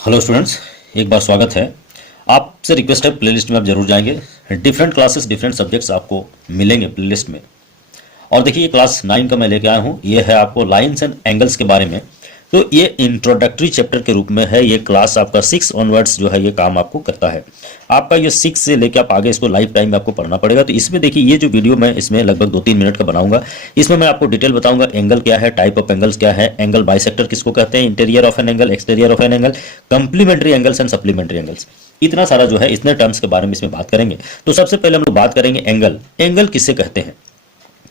Hello students, एक बार स्वागत है। आपसे रिक्वेस्ट है, प्लेलिस्ट में आप जरूर जाएंगे। डिफरेंट क्लासेस, डिफरेंट सब्जेक्ट्स आपको मिलेंगे प्लेलिस्ट में। और देखिए, ये क्लास 9 का मैं लेके आया हूँ। ये है आपको लाइंस एंड एंगल्स के बारे में। तो ये इंट्रोडक्टरी चैप्टर के रूप में है। ये क्लास आपका 6 ऑनवर्ड्स जो है ये काम आपको करता है। आपका ये 6 से लेके आप आगे इसको लाइफ टाइम में आपको पढ़ना पड़ेगा। तो इसमें देखिए, ये जो वीडियो मैं इसमें लगभग 2-3 मिनट का बनाऊंगा, इसमें मैं आपको डिटेल बताऊंगा एंगल क्या है, टाइप ऑफ एंगल्स क्या है, एंगल बाइसेक्टर किसको कहते हैं, interior of an angle, exterior of an angle, complementary angles and supplementary angles. इतना सारा जो है इतने टर्म्स के बारे में इसमें बात करेंगे। तो सबसे पहले हम लोग बात करेंगे एंगल। एंगल किससे कहते हैं?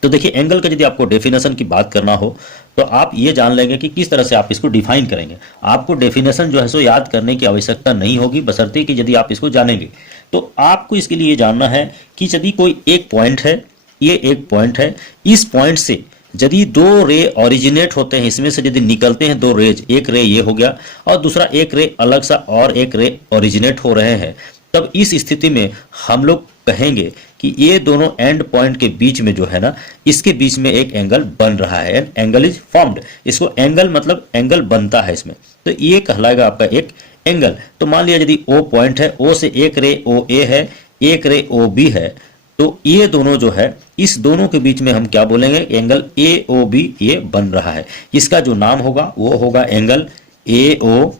तो देखिए, एंगल का यदि आपको डेफिनेशन की बात करना हो तो आप ये जान लेंगे कि किस तरह से आप इसको डिफाइन करेंगे। आपको डेफिनेशन जो है सो याद करने की आवश्यकता नहीं होगी, बशर्ते कि यदि आप इसको जानेंगे। तो आपको इसके लिए जानना है कि यदि कोई एक पॉइंट है, ये एक पॉइंट है, इस पॉइंट से यदि दो रे ओरिजिनेट होते हैं, इसमें से यदि निकलते हैं दो रेज, एक रे ये हो गया और दूसरा एक रे अलग सा और एक रे ओरिजिनेट हो रहे हैं, तब इस स्थिति में हम लोग कहेंगे कि ये दोनों एंड पॉइंट के बीच में जो है ना, इसके बीच में एक एंगल बन रहा है। Angle is formed. इसको एंगल मतलब एंगल बनता है इसमें। तो ये कहलाएगा आपका एक एंगल। तो मान लिया यदि ओ पॉइंट है, ओ से एक रे ओ ए है, एक रे ओ बी है, तो ये दोनों जो है, इस दोनों के बीच में हम क्या बोलेंगे? एंगल ए ओ बी ये बन रहा है। इसका जो नाम होगा वो होगा एंगल ए ओ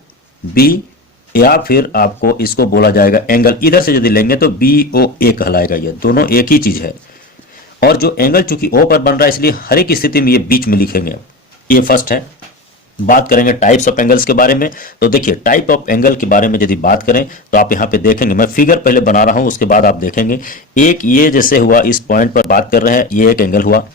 बी, या फिर आपको इसको बोला जाएगा एंगल, इधर से यदि लेंगे तो बी ओ ए कहलाएगा। ये दोनों एक ही चीज है। और जो एंगल चूंकि ओ पर बन रहा है, इसलिए हर एक स्थिति में ये बीच में लिखेंगे। ये फर्स्ट है। बात करेंगे टाइप्स ऑफ एंगल्स के बारे में। तो देखिए, टाइप ऑफ एंगल के बारे में यदि बात करें तो आप यहाँ पे देखेंगे, मैं फिगर पहले बना रहा हूँ, उसके बाद आप देखेंगे। एक ये जैसे हुआ, इस पॉइंट पर बात कर रहे हैं, ये एक एंगल हुआ।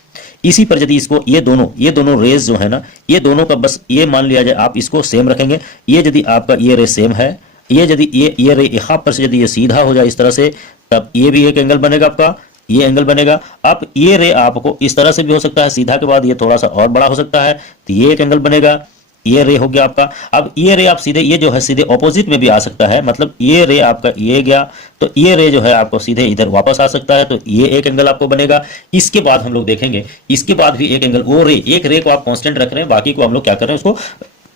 इसी पर यदि इसको ये दोनों रेज जो है ना, ये दोनों का बस ये मान लिया जाए, आप इसको सेम रखेंगे। ये यदि आपका ये रे सेम है, ये यदि ये रे यहाँ पर से यदि ये सीधा हो जाए इस तरह से, तब ये भी एक एंगल बनेगा आपका, ये एंगल बनेगा। अब ये रे आपको इस तरह से भी हो सकता है, सीधा के बाद ये थोड़ा सा और बड़ा हो सकता है, तो ये एक एंगल बनेगा। ये रे हो गया आपका। अब ये रे आप सीधे, ये जो है सीधे ऑपोजिट में भी आ सकता है, मतलब ये रे आपका ये गया, तो ये रे जो है आपको सीधे इधर वापस आ सकता है, तो ये एक एंगल आपको बनेगा। इसके बाद हम लोग देखेंगे, इसके बाद भी एक एंगल, वो रे, एक रे को आप कांस्टेंट रख रहे हैं, बाकी को हम लोग क्या कर रहे हैं,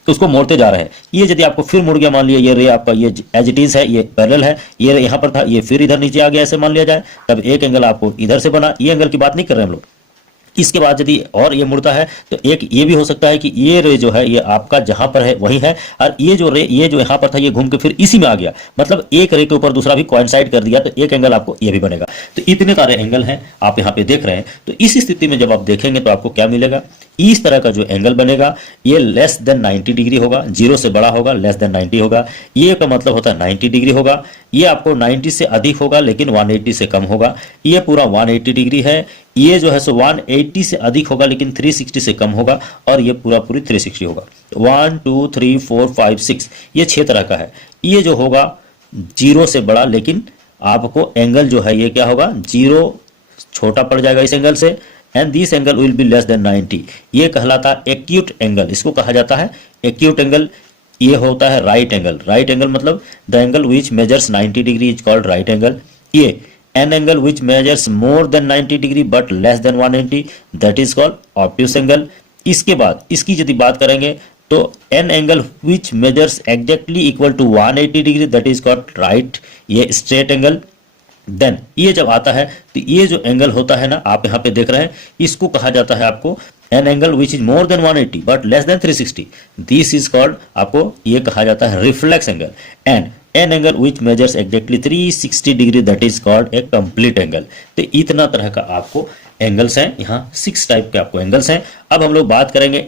उसको मोड़ते जा रहे हैं। ये यदि आपको फिर मुड़ गया, मान लिया ये रे आपका ये एज इट इज है, ये पैरेलल है, ये रे यहाँ पर था, ये फिर इधर नीचे आ गया, ऐसे मान लिया जाए, तब एक एंगल आपको इधर से बना। ये एंगल की बात नहीं कर रहे हैं हम लोग। इसके बाद यदि और ये मुड़ता है तो एक ये भी हो सकता है कि ये रे जो है ये आपका जहां पर है वही है, और ये जो रे, ये जो यहां पर था, ये घूम के फिर इसी में आ गया, मतलब एक रे के ऊपर दूसरा भी कोइंसाइड कर दिया, तो एक एंगल आपको ये भी बनेगा। तो इतने सारे एंगल हैं आप यहाँ पे देख रहे हैं। तो इस स्थिति में जब आप देखेंगे तो आपको क्या मिलेगा? इस तरह का जो एंगल बनेगा, ये लेस देन 90 डिग्री होगा, 0 से बड़ा होगा, लेस देन 90 होगा। ये का मतलब होता है 90 डिग्री होगा। ये आपको 90 से अधिक होगा लेकिन 180 से कम होगा। ये पूरा 180 डिग्री है। ये जो है सो 180 से अधिक होगा लेकिन 360 से कम होगा, और ये पूरा पूरी 360 होगा। 1 2 3 4 5 6, ये 6 तरह का है। ये जो होगा 0 से बड़ा, लेकिन आपको एंगल जो है ये क्या होगा, 0 छोटा पड़ जाएगा इस एंगल से, and this angle will be less than 90। ये कहलाता है एक्यूट एंगल, इसको कहा जाता है एक्यूट एंगल। ये होता है राइट एंगल। राइट एंगल मतलब the angle which measures 90 degree is called right angle. ये an angle which measures more than 90 degree but less than 180, that is called obtuse angle. इसके बाद इसकी यदि बात करेंगे तो an angle which measures exactly equal to 180 degree, that is called right, ये straight angle. Then ये जब आता है तो ये जो एंगल होता है ना, आप यहाँ पे देख रहे हैं, इसको कहा जाता है आपको N angle which is more than 180 but less then 360, this is called, आपको ये कहा जाता है reflex angle. And N angle which measures exactly 360 degree, that is called a complete angle. तो इतना तरह का आपको एंगल्स हैं, यहाँ 6 टाइप के आपको एंगल्स हैं। अब हम लोग बात करेंगे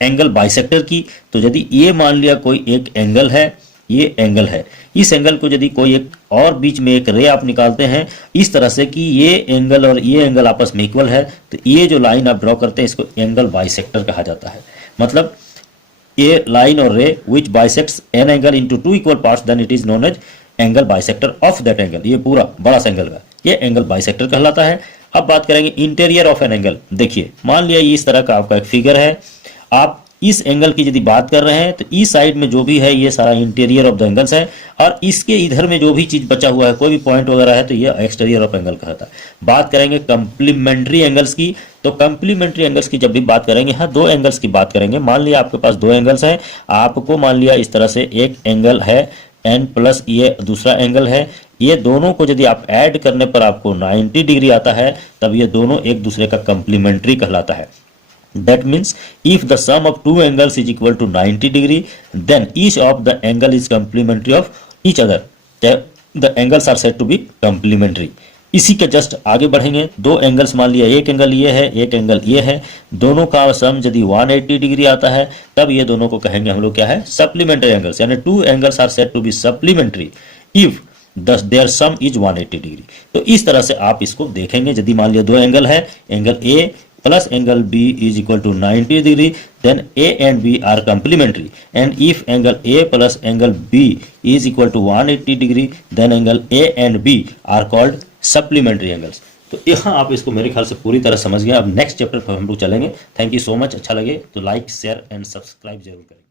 एंगल बाइसेक्टर की। तो यदि ये मान लिया कोई एक एंगल है, ये एंगल है, इस एंगल को यदि कोई एक और बीच में एक रे आप निकालते हैं इस तरह से कि ये एंगल और ये एंगल आपस में इक्वल है, तो ये जो लाइन आप ड्रॉ करते हैं इसको एंगल बाइसेक्टर कहा जाता है। मतलब ये लाइन और ray which bisects an angle into 2 equal parts, then it is known as angle bisector of that angle. ये पूरा बड़ा सा एंगल का ये एंगल बाइसेक्टर कहलाता है। अब बात करेंगे इंटीरियर ऑफ एन एंगल। देखिए, मान लिया इस तरह का आपका एक फिगर है, आप इस एंगल की यदि बात कर रहे हैं तो इस साइड में जो भी है ये सारा इंटीरियर ऑफ द एंगल्स है, और इसके इधर में जो भी चीज बचा हुआ है कोई भी पॉइंट वगैरह है तो ये एक्सटीरियर ऑफ एंगल कहता है। बात करेंगे कंप्लीमेंट्री एंगल्स की, तो कंप्लीमेंट्री एंगल्स की जब भी बात करेंगे, हाँ दो एंगल्स की बात करेंगे। मान लिया आपके पास दो एंगल्स हैं, आपको मान लिया इस तरह से एक एंगल है एन प्लस ये दूसरा एंगल है, ये दोनों को यदि आप ऐड करने पर आपको 90 डिग्री आता है, तब ये दोनों एक दूसरे का कंप्लीमेंट्री कहलाता है। That means if the sum of two angles is equal to 90 degree, then each of the angle is complementary of each other. The angles are said to be complementary. इसी के जस्ट आगे बढ़ेंगे, दो angles मान लिया एक angle ये है एक एंगल ये है, दोनों का सम यदि 180 डिग्री आता है तब ये दोनों को कहेंगे हम लोग क्या है, सप्लीमेंट्री एंगल्स, यानी two angles are said to be supplementary if their sum is 180 degree. तो इस तरह से आप इसको देखेंगे, यदि मान लिया दो एंगल है, angle A plus angle B is equal to 90 degree, then A and B are complementary, and if angle A plus angle B is equal to 180 degree, then angle A and B are called supplementary angles। तो यहाँ आप इसको मेरे ख्याल से पूरी तरह समझ गए। अब नेक्स्ट चैप्टर पर हम लोग चलेंगे। Thank you so much. अच्छा लगे तो लाइक शेयर एंड सब्सक्राइब जरूर करें।